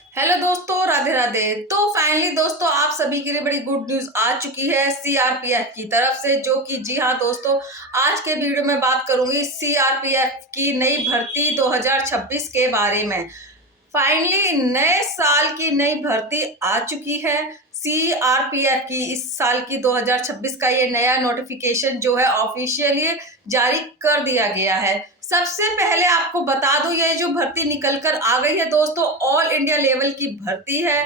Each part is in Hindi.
हेलो दोस्तों, राधे राधे। तो फाइनली दोस्तों, आप सभी के लिए बड़ी गुड न्यूज आ चुकी है सीआरपीएफ की तरफ से, जो कि जी हाँ दोस्तों, आज के वीडियो में बात करूंगी सीआरपीएफ की नई भर्ती 2026 के बारे में। फाइनली नए साल की नई भर्ती आ चुकी है सीआरपीएफ की। इस साल की 2026 का ये नया नोटिफिकेशन जो है ऑफिशियली जारी कर दिया गया है। सबसे पहले आपको बता दूं, ये जो भर्ती निकल कर आ गई है दोस्तों, ऑल इंडिया लेवल की भर्ती है।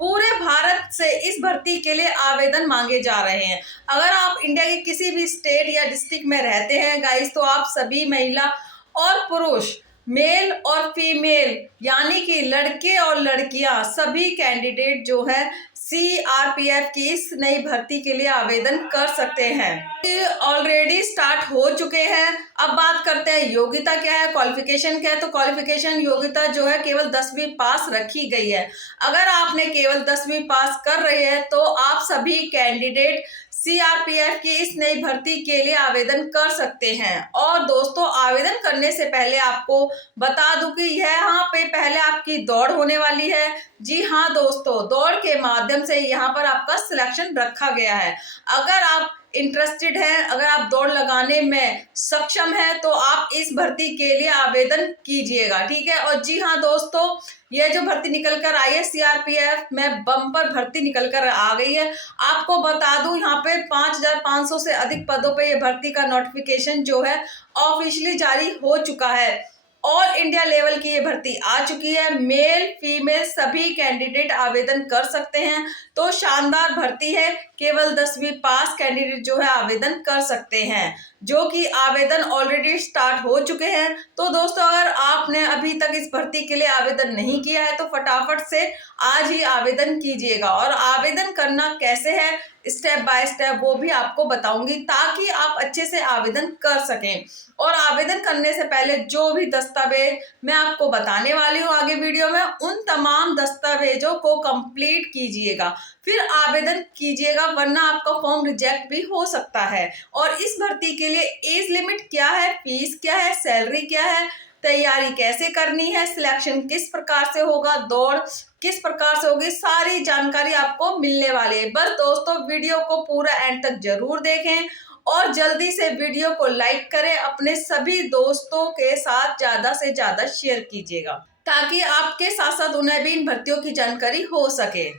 पूरे भारत से इस भर्ती के लिए आवेदन मांगे जा रहे हैं। अगर आप इंडिया के किसी भी स्टेट या डिस्ट्रिक्ट में रहते हैं गाइस, तो आप सभी महिला और पुरुष, मेल और फीमेल, यानी कि लड़के और लड़कियां, सभी कैंडिडेट जो है सीआरपीएफ की इस नई भर्ती के लिए आवेदन कर सकते हैं। ऑलरेडी स्टार्ट हो चुके हैं। अब बात करते हैं योग्यता क्या है, क्वालिफिकेशन क्या है। तो क्वालिफिकेशन योग्यता जो है केवल 10वीं पास रखी गई है। अगर आपने केवल 10वीं पास कर रही है तो आप सभी कैंडिडेट सीआरपीएफ की इस नई भर्ती के लिए आवेदन कर सकते हैं। और दोस्तों, आवेदन करने से पहले आपको बता दूं कि यहाँ पे पहले आपकी दौड़ होने वाली है। जी हाँ दोस्तों, दौड़ के माध्यम से यहाँ पर आपका सिलेक्शन रखा गया है। अगर आप इंटरेस्टेड हैं, अगर आप दौड़ लगाने में सक्षम हैं, तो आप इस भर्ती के लिए आवेदन कीजिएगा, ठीक है। और जी हाँ दोस्तों, ये जो भर्ती निकल कर आई है सीआरपीएफ में, बम्पर भर्ती निकल कर आ गई है। आपको बता दूं, यहाँ पे 5500 से अधिक पदों पे ये भर्ती का नोटिफिकेशन जो है ऑफिशियली जारी हो चुका है। ऑल इंडिया लेवल की ये भर्ती आ चुकी है। मेल फीमेल सभी कैंडिडेट आवेदन कर सकते हैं। तो शानदार भर्ती है। केवल 10वीं पास कैंडिडेट जो है आवेदन कर सकते हैं, जो कि आवेदन ऑलरेडी स्टार्ट हो चुके हैं। तो दोस्तों, अगर आपने अभी तक इस भर्ती के लिए आवेदन नहीं किया है तो फटाफट से आज ही आवेदन कीजिएगा। और आवेदन करना कैसे है, स्टेप बाय स्टेप, वो भी आपको बताऊंगी, ताकि आप अच्छे से आवेदन कर सकें। और आवेदन करने से पहले जो भी दस्तावेज मैं आपको बताने वाली हूँ आगे वीडियो में, उन तमाम दस्तावेजों को कंप्लीट कीजिएगा, फिर आवेदन कीजिएगा, वरना आपका फॉर्म रिजेक्ट भी हो सकता है। और इस भर्ती के लिए एज लिमिट क्या है, फीस क्या है, सैलरी क्या है, तैयारी कैसे करनी है, सिलेक्शन किस प्रकार से होगा, दौड़ किस प्रकार से होगी, सारी जानकारी आपको मिलने वाली है। बस दोस्तों, वीडियो को पूरा एंड तक जरूर देखें और जल्दी से वीडियो को लाइक करें। अपने सभी दोस्तों के साथ ज्यादा से ज्यादा शेयर कीजिएगा, ताकि आपके साथ साथ उन्हें भी इन भर्तियों की जानकारी हो सके।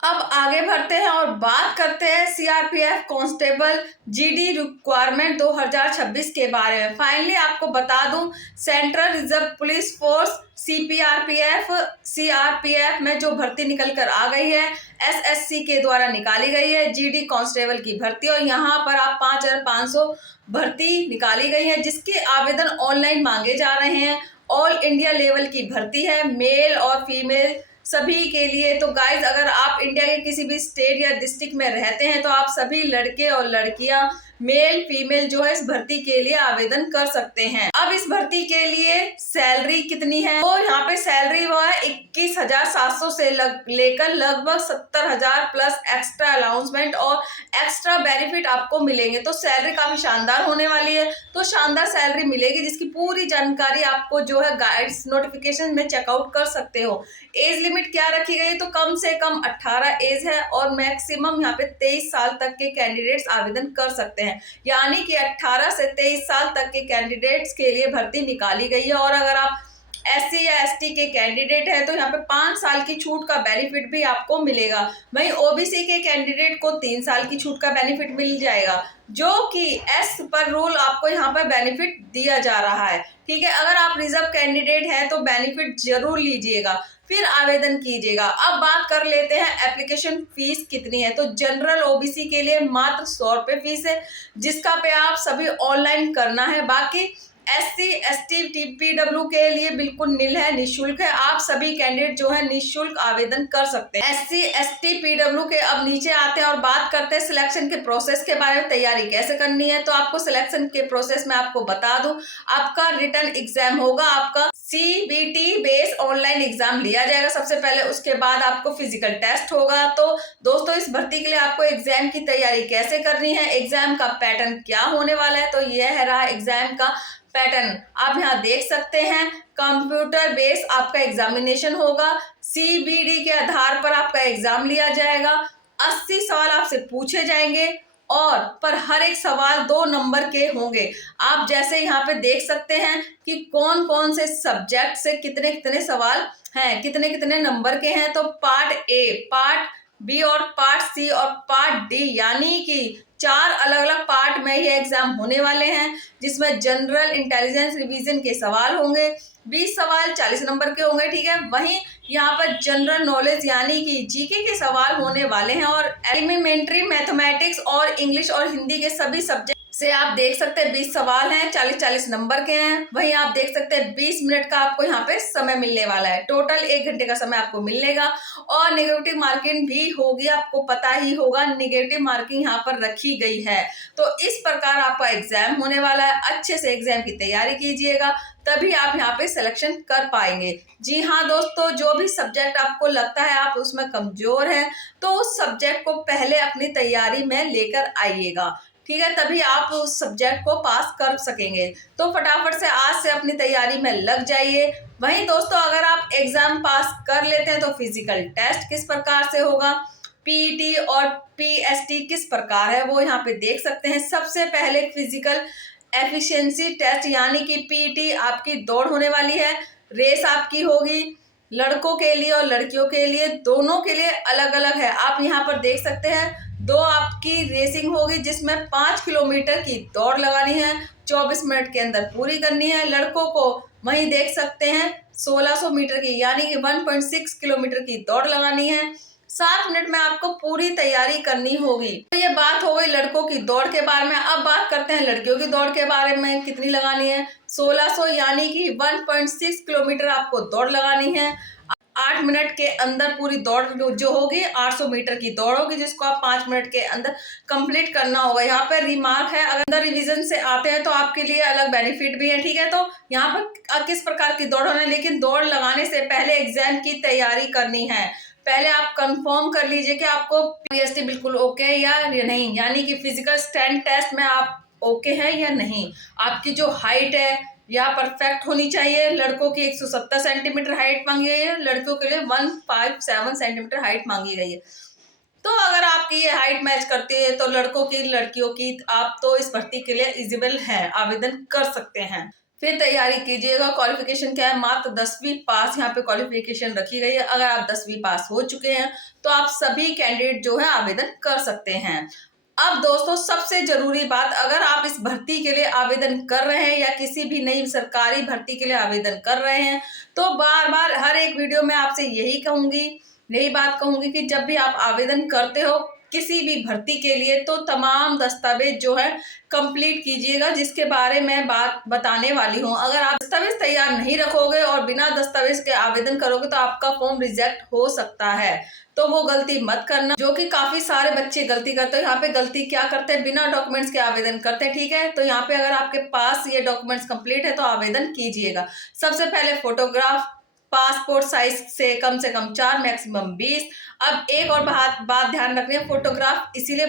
अब आगे बढ़ते हैं और बात करते हैं सीआरपीएफ कांस्टेबल जीडी रिक्वायरमेंट 2026 के बारे में। फाइनली आपको बता दूं, central reserve police force CPRPF CRPF में जो भर्ती निकल कर आ गई है, एसएससी के द्वारा निकाली गई है जीडी कांस्टेबल की भर्ती। और यहाँ पर आप 5500 भर्ती निकाली गई है, जिसके आवेदन ऑनलाइन मांगे जा रहे हैं। ऑल इंडिया लेवल की भर्ती है, मेल और फीमेल सभी के लिए। तो गाइज, अगर आप इंडिया के किसी भी स्टेट या डिस्ट्रिक्ट में रहते हैं तो आप सभी लड़के और लड़कियां, मेल फीमेल जो है, इस भर्ती के लिए आवेदन कर सकते हैं। अब इस भर्ती के लिए सैलरी कितनी है, तो यहाँ पे सैलरी वो है 21,700 से लेकर लगभग 70,000 प्लस एक्स्ट्रा अलाउंसमेंट और एक्स्ट्रा बेनिफिट आपको मिलेंगे। तो सैलरी काफी शानदार होने वाली है। तो शानदार सैलरी मिलेगी, जिसकी पूरी जानकारी आपको जो है गाइड्स नोटिफिकेशन में चेकआउट कर सकते हो। एज लिमिट क्या रखी गई है, तो कम से कम 18 एज है और मैक्सिमम यहाँ पे 23 साल तक के कैंडिडेट्स आवेदन कर सकते हैं। यानी कि 18 से 23 साल तक के कैंडिडेट्स के लिए भर्ती निकाली गई है। और अगर आप एससी या एसटी के कैंडिडेट हैं तो यहाँ पे 5 साल की छूट का बेनिफिट भी आपको मिलेगा। वहीं ओबीसी के कैंडिडेट को 3 साल की छूट का बेनिफिट मिल जाएगा, जो कि एस पर रूल आपको यहाँ पर बेनिफिट दिया जा रहा है, ठीक है। अगर आप रिजर्व कैंडिडेट हैं तो बेनिफिट जरूर लीजिएगा, फिर आवेदन कीजिएगा। अब बात कर लेते हैं एप्लीकेशन फीस कितनी है। तो जनरल ओबीसी के लिए मात्र 100 रुपये फीस है, जिसका पे आप सभी ऑनलाइन करना है। बाकी एससी एसटी टीपीडब्ल्यू के लिए बिल्कुल निल है, निःशुल्क है। आप सभी कैंडिडेट जो है निःशुल्क आवेदन कर सकते हैं। एससी एसटी पीडब्ल्यू के अब नीचे आते हैं और बात करते हैं सिलेक्शन के प्रोसेस के बारे में, तैयारी कैसे करनी है। तो आपको सिलेक्शन के प्रोसेस में आपको बता दूं, आपका रिटन एग्जाम होगा, आपका CBT बेस ऑनलाइन एग्जाम लिया जाएगा सबसे पहले, उसके बाद आपको फिजिकल टेस्ट होगा। तो दोस्तों इस भर्ती के लिए आपको एग्जाम की तैयारी कैसे करनी है, एग्जाम का पैटर्न क्या होने वाला है, तो यह रहा एग्जाम का पैटर्न। आप यहाँ देख सकते हैं, कंप्यूटर बेस आपका एग्जामिनेशन होगा, CBD के आधार पर आपका एग्जाम लिया जाएगा। 80 सवाल आपसे पूछे जाएंगे और पर हर एक सवाल 2 नंबर के होंगे। आप जैसे यहाँ पे देख सकते हैं कि कौन कौन से सब्जेक्ट से कितने कितने सवाल हैं, कितने कितने नंबर के हैं। तो पार्ट ए, पार्ट बी और पार्ट सी और पार्ट डी, यानी कि 4 अलग अलग पार्ट में ये एग्जाम होने वाले हैं, जिसमें जनरल इंटेलिजेंस रिवीजन के सवाल होंगे। 20 सवाल 40 नंबर के होंगे, ठीक है। वहीं यहाँ पर जनरल नॉलेज यानी कि जीके के सवाल होने वाले हैं और एलिमेंट्री मैथमेटिक्स और इंग्लिश और हिंदी के सभी सब्जेक्ट से आप देख सकते हैं 20 सवाल हैं, 40-40 नंबर के हैं। वहीं आप देख सकते हैं 20 मिनट का आपको यहाँ पे समय मिलने वाला है, टोटल 1 घंटे का समय आपको मिलेगा। और नेगेटिव मार्किंग भी होगी, आपको पता ही होगा नेगेटिव मार्किंग यहाँ पर रखी गई है। तो इस प्रकार आपका एग्जाम होने वाला है, अच्छे से एग्जाम की तैयारी कीजिएगा, तभी आप यहाँ पे सिलेक्शन कर पाएंगे। जी हाँ दोस्तों, जो भी सब्जेक्ट आपको लगता है आप उसमें कमजोर हैं, तो उस सब्जेक्ट को पहले अपनी तैयारी में लेकर आइएगा, ठीक है, तभी आप उस सब्जेक्ट को पास कर सकेंगे। तो फटाफट से आज से अपनी तैयारी में लग जाइए। वहीं दोस्तों अगर आप एग्जाम पास कर लेते हैं तो फिजिकल टेस्ट किस प्रकार से होगा, PET और PST किस प्रकार है, वो यहाँ पे देख सकते हैं। सबसे पहले फिजिकल एफिशिएंसी टेस्ट यानी कि PET आपकी दौड़ होने वाली है, रेस आपकी होगी, लड़कों के लिए और लड़कियों के लिए दोनों के लिए अलग अलग है। आप यहाँ पर देख सकते हैं 2 आपकी रेसिंग होगी, जिसमें 5 किलोमीटर की दौड़ लगानी है, 24 मिनट के अंदर पूरी करनी है। लड़कों को वहीं देख सकते हैं 1600 मीटर की यानी कि 1.6 किलोमीटर की दौड़ लगानी है, 7 मिनट में आपको पूरी तैयारी करनी होगी। तो ये बात हो गई लड़कों की दौड़ के बारे में। अब बात करते हैं लड़कियों की दौड़ के बारे में, कितनी लगानी है, 1600 यानी कि 1.6 किलोमीटर आपको दौड़ लगानी है। 8 मिनट के अंदर पूरी दौड़ जो होगी 800 मीटर की दौड़ होगी, जिसको आप 5 मिनट के अंदर कंप्लीट करना होगा। यहाँ पर रिमार्क है, अगर अंदर रिवीजन से आते हैं तो आपके लिए अलग बेनिफिट भी है, ठीक है। तो यहाँ पर किस प्रकार की दौड़ होना है, लेकिन दौड़ लगाने से पहले एग्जाम की तैयारी करनी है। पहले आप कंफर्म कर लीजिए कि आपको PST बिल्कुल ओके है या नहीं, यानी कि फिजिकल स्टैंड टेस्ट में आप ओके है या नहीं। आपकी जो हाइट है यह परफेक्ट होनी चाहिए। लड़कों की 170 सेंटीमीटर हाइट मांगी गई है, लड़कियों के लिए 157 सेंटीमीटर हाइट मांगी गई है। तो अगर आपकी ये हाइट मैच करती है तो लड़कों की लड़कियों की आप तो इस भर्ती के लिए एलिजिबल हैं, आवेदन कर सकते हैं। फिर तैयारी कीजिएगा। क्वालिफिकेशन क्या है, मात्र 10वीं पास यहाँ पे क्वालिफिकेशन रखी गई है। अगर आप 10वीं पास हो चुके हैं तो आप सभी कैंडिडेट जो है आवेदन कर सकते हैं। अब दोस्तों सबसे जरूरी बात, अगर आप इस भर्ती के लिए आवेदन कर रहे हैं या किसी भी नई सरकारी भर्ती के लिए आवेदन कर रहे हैं, तो बार बार हर एक वीडियो में आपसे यही बात कहूंगी कि जब भी आप आवेदन करते हो किसी भी भर्ती के लिए, तो तमाम दस्तावेज जो है कंप्लीट कीजिएगा, जिसके बारे में बात बताने वाली हूँ। अगर आप दस्तावेज तैयार नहीं रखोगे और बिना दस्तावेज के आवेदन करोगे तो आपका फॉर्म रिजेक्ट हो सकता है। तो वो गलती मत करना, जो कि काफी सारे बच्चे गलती करते हैं। यहाँ पे गलती क्या करते हैं, बिना डॉक्यूमेंट्स के आवेदन करते हैं, ठीक है। तो यहाँ पे अगर आपके पास ये डॉक्यूमेंट्स कंप्लीट है तो आवेदन कीजिएगा। सबसे पहले फोटोग्राफ, पासपोर्ट साइज से कम 4 मैक्सिमम 20। अब एक और बात ध्यान रखनी है, फोटोग्राफ इसलिए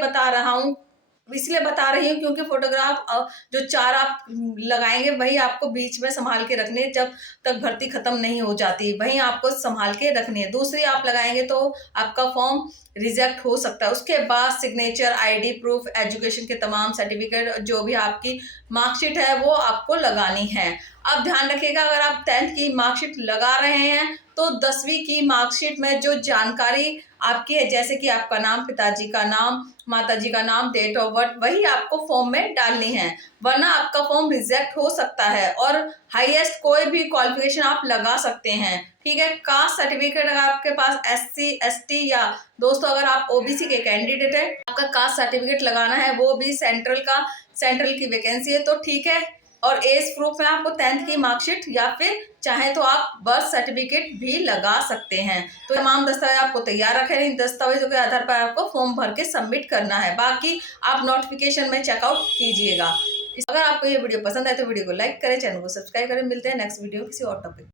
बता रही हूँ क्योंकि फोटोग्राफ जो 4 आप लगाएंगे वही आपको बीच में संभाल के रखनी है, जब तक भर्ती खत्म नहीं हो जाती वही आपको संभाल के रखनी है। दूसरी आप लगाएंगे तो आपका फॉर्म रिजेक्ट हो सकता है। उसके बाद सिग्नेचर, ID प्रूफ, एजुकेशन के तमाम सर्टिफिकेट, जो भी आपकी मार्कशीट है वो आपको लगानी है। अब ध्यान रखिएगा, अगर आप 10th की मार्कशीट लगा रहे हैं तो 10वीं की मार्कशीट में जो जानकारी आपकी है, जैसे कि आपका नाम, पिताजी का नाम, माताजी का नाम, डेट ऑफ बर्थ, वही आपको फॉर्म में डालनी है, वरना आपका फॉर्म रिजेक्ट हो सकता है। और हाईएस्ट कोई भी क्वालिफिकेशन आप लगा सकते हैं, ठीक है। कास्ट सर्टिफिकेट अगर आपके पास SC ST या दोस्तों अगर आप OBC के कैंडिडेट है, आपका कास्ट सर्टिफिकेट लगाना है, वो भी सेंट्रल की वैकेंसी है तो ठीक है। और एज प्रूफ में आपको 10th की मार्कशीट या फिर चाहे तो आप बर्थ सर्टिफिकेट भी लगा सकते हैं। तो तमाम दस्तावेज आपको तैयार रखें, इन दस्तावेजों के आधार पर आपको फॉर्म भर के सबमिट करना है। बाकी आप नोटिफिकेशन में चेकआउट कीजिएगा। अगर आपको ये वीडियो पसंद है तो वीडियो को लाइक करें, चैनल को सब्सक्राइब करें। मिलते हैं नेक्स्ट वीडियो किसी और टॉपिक।